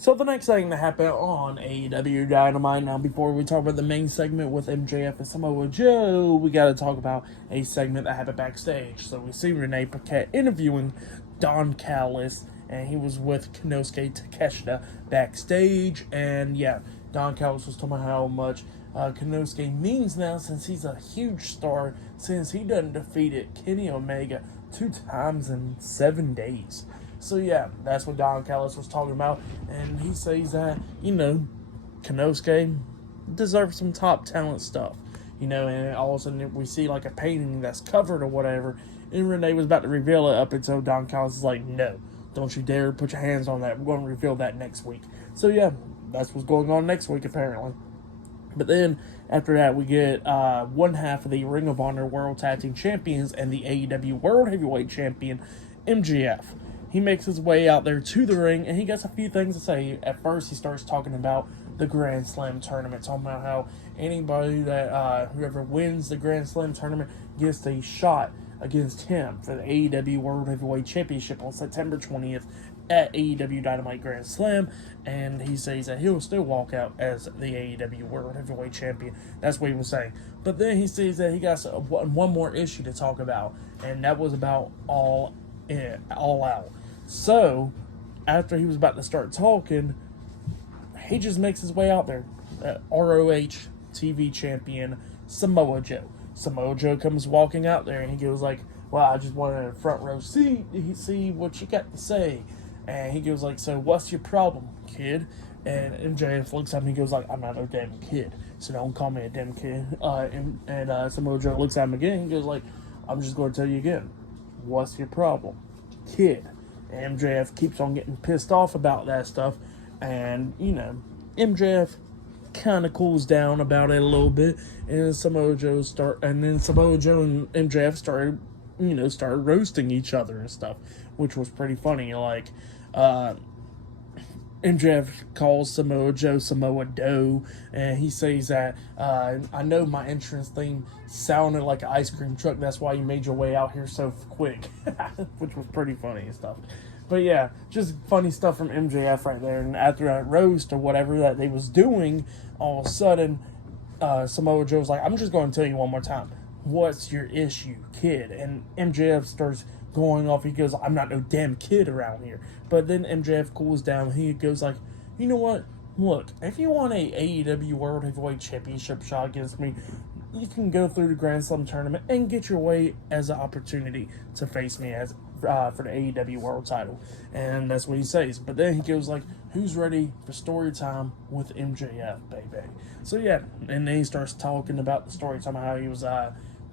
So the next thing that happened on AEW Dynamite, now before we talk about the main segment with MJF and Samoa Joe, we got to talk about a segment that happened backstage. So we see Renee Paquette interviewing Don Callis, and he was with Konosuke Takeshita backstage, and yeah, Don Callis was talking about how much Konosuke means now since he's a huge star, since he done defeated Kenny Omega 2 times in 7 days. So yeah, that's what Don Callis was talking about, and he says that, Konosuke deserves some top talent stuff, and all of a sudden we see like a painting that's covered or whatever, and Renee was about to reveal it up until Don Callis is like, no, don't you dare put your hands on that, we're going to reveal that next week. So yeah, that's what's going on next week apparently. But then, after that, we get one half of the Ring of Honor World Tag Team Champions and the AEW World Heavyweight Champion, MJF. He makes his way out there to the ring, and he gets a few things to say. At first, he starts talking about the Grand Slam tournament, talking about how anybody that, whoever wins the Grand Slam tournament gets a shot against him for the AEW World Heavyweight Championship on September 20th at AEW Dynamite Grand Slam, and he says that he'll still walk out as the AEW World Heavyweight Champion. That's what he was saying. But then he says that he got one more issue to talk about, and that was about All Out. So, after he was about to start talking, he just makes his way out there. ROH TV champion Samoa Joe. Samoa Joe comes walking out there, and he goes like, well, I just wanted a front row seat to see what you got to say. And he goes like, so what's your problem, kid? And MJF looks at him and he goes like, I'm not no damn kid, so don't call me a damn kid. And Samoa Joe looks at him again and goes like, I'm just going to tell you again, what's your problem, kid? And MJF keeps on getting pissed off about that stuff, and MJF kind of cools down about it a little bit, and Samoa Joe and MJF started roasting each other and stuff, which was pretty funny. Like, MJF calls Samoa Joe Samoa Doe, and he says that, I know my entrance theme sounded like an ice cream truck, that's why you made your way out here so quick, which was pretty funny and stuff. But yeah, just funny stuff from MJF right there. And after that roast or whatever that they was doing, all of a sudden, Samoa Joe's like, I'm just going to tell you one more time, what's your issue, kid? And MJF starts going off. He goes, I'm not no damn kid around here. But then MJF cools down. He goes like, you know what? Look, if you want a AEW World Heavyweight Championship shot against me, you can go through the Grand Slam tournament and get your way as an opportunity to face me as for the AEW World title. And that's what he says. But then he goes like, who's ready for story time with MJF, baby? So yeah, and then he starts talking about the story time, how he was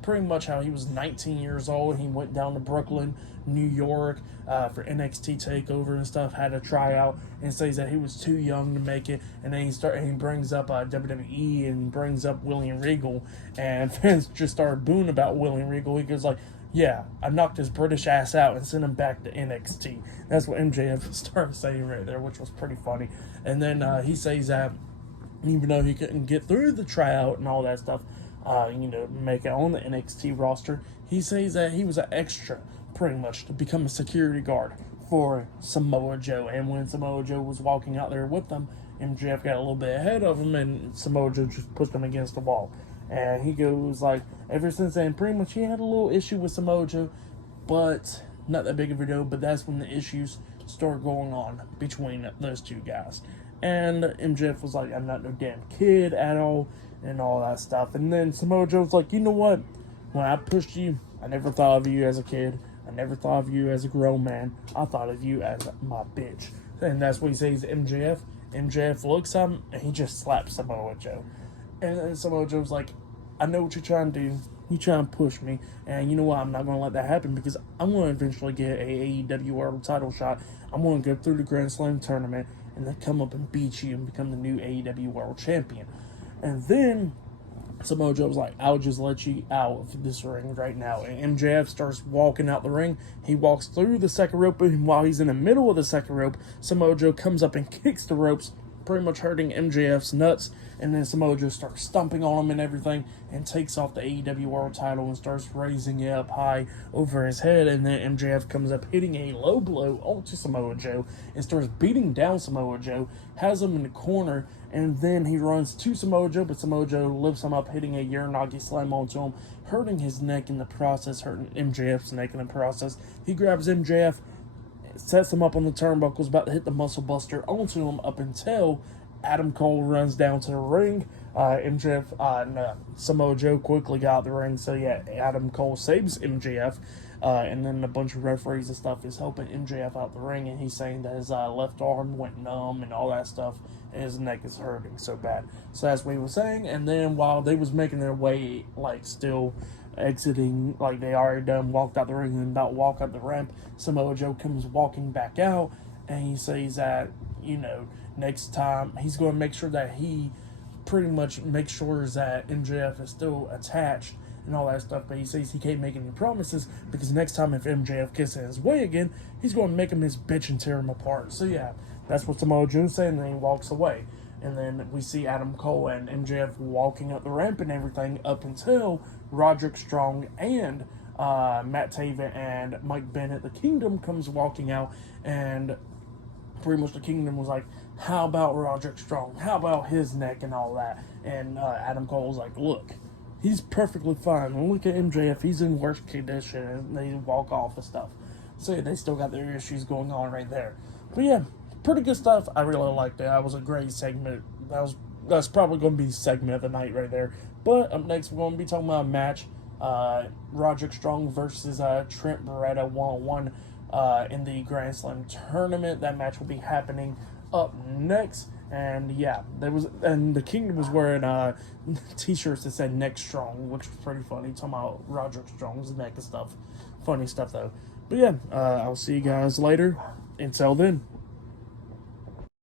pretty much how he was 19 years old. He went down to Brooklyn, New York for NXT TakeOver and stuff, had a tryout, and says that he was too young to make it. And then he brings up WWE and brings up William Regal, and fans just started booing about William Regal. He goes like, yeah, I knocked his British ass out and sent him back to NXT. That's what MJF started saying right there, which was pretty funny. And then he says that even though he couldn't get through the tryout and all that stuff, make it on the NXT roster, he says that he was an extra, pretty much, to become a security guard for Samoa Joe. And when Samoa Joe was walking out there with them, MJF got a little bit ahead of him, and Samoa Joe just pushed him against the wall. And he goes like, ever since then, pretty much he had a little issue with Samoa Joe, but not that big of a deal. But that's when the issues start going on between those two guys. And MJF was like, I'm not no damn kid at all, and all that stuff. And then Samoa Joe's like, you know what? When I pushed you, I never thought of you as a kid. I never thought of you as a grown man. I thought of you as my bitch. And that's what he says to MJF. MJF looks at him, and he just slaps Samoa Joe. And then Samoa Joe's like, I know what you're trying to do. You're trying to push me. And you know what? I'm not going to let that happen, because I'm going to eventually get a AEW World title shot. I'm going to go through the Grand Slam tournament and then come up and beat you and become the new AEW World Champion. And then Samoa Joe was like, I'll just let you out of this ring right now. And MJF starts walking out the ring. He walks through the second rope, and while he's in the middle of the second rope, Samoa Joe comes up and kicks the ropes pretty much hurting MJF's nuts, and then Samoa Joe starts stomping on him and everything, and takes off the AEW World title and starts raising it up high over his head, and then MJF comes up hitting a low blow onto Samoa Joe and starts beating down Samoa Joe, has him in the corner, and then he runs to Samoa Joe, but Samoa Joe lifts him up, hitting a Uranagi slam onto him, hurting his neck in the process, hurting MJF's neck in the process. He grabs MJF, sets him up on the turnbuckles, about to hit the muscle buster onto him up until Adam Cole runs down to the ring. Samoa Joe quickly got out the ring, so yeah, Adam Cole saves MJF, and then a bunch of referees and stuff is helping MJF out the ring, and he's saying that his left arm went numb and all that stuff, and his neck is hurting so bad. So that's what he was saying, and then while they was making their way, like, still exiting, like they already done walked out the ring and about walk up the ramp, Samoa Joe comes walking back out, and he says that, you know, next time he's going to make sure that he pretty much makes sure that MJF is still attached and all that stuff, but he says he can't make any promises because next time if MJF gets in his way again, he's going to make him his bitch and tear him apart. So yeah, that's what Samoa Joe said, and then he walks away. And then we see Adam Cole and MJF walking up the ramp and everything up until Roderick Strong and Matt Taven and Mike Bennett, the Kingdom, comes walking out, and pretty much the Kingdom was like, how about Roderick Strong? How about his neck and all that? And Adam Cole was like, look, he's perfectly fine. And look at MJF, he's in worse condition, and they walk off and stuff. So yeah, they still got their issues going on right there. But yeah, pretty good stuff. I really liked it. That was a great segment. That's probably going to be the segment of the night right there. But up next, we're going to be talking about a match. Roderick Strong versus Trent Beretta 1-on-1 in the Grand Slam tournament. That match will be happening up next. And yeah, the Kingdom was wearing t-shirts that said Neck Strong, which was pretty funny. Talking about Roderick Strong's neck and stuff. Funny stuff though. But yeah, I'll see you guys later. Until then.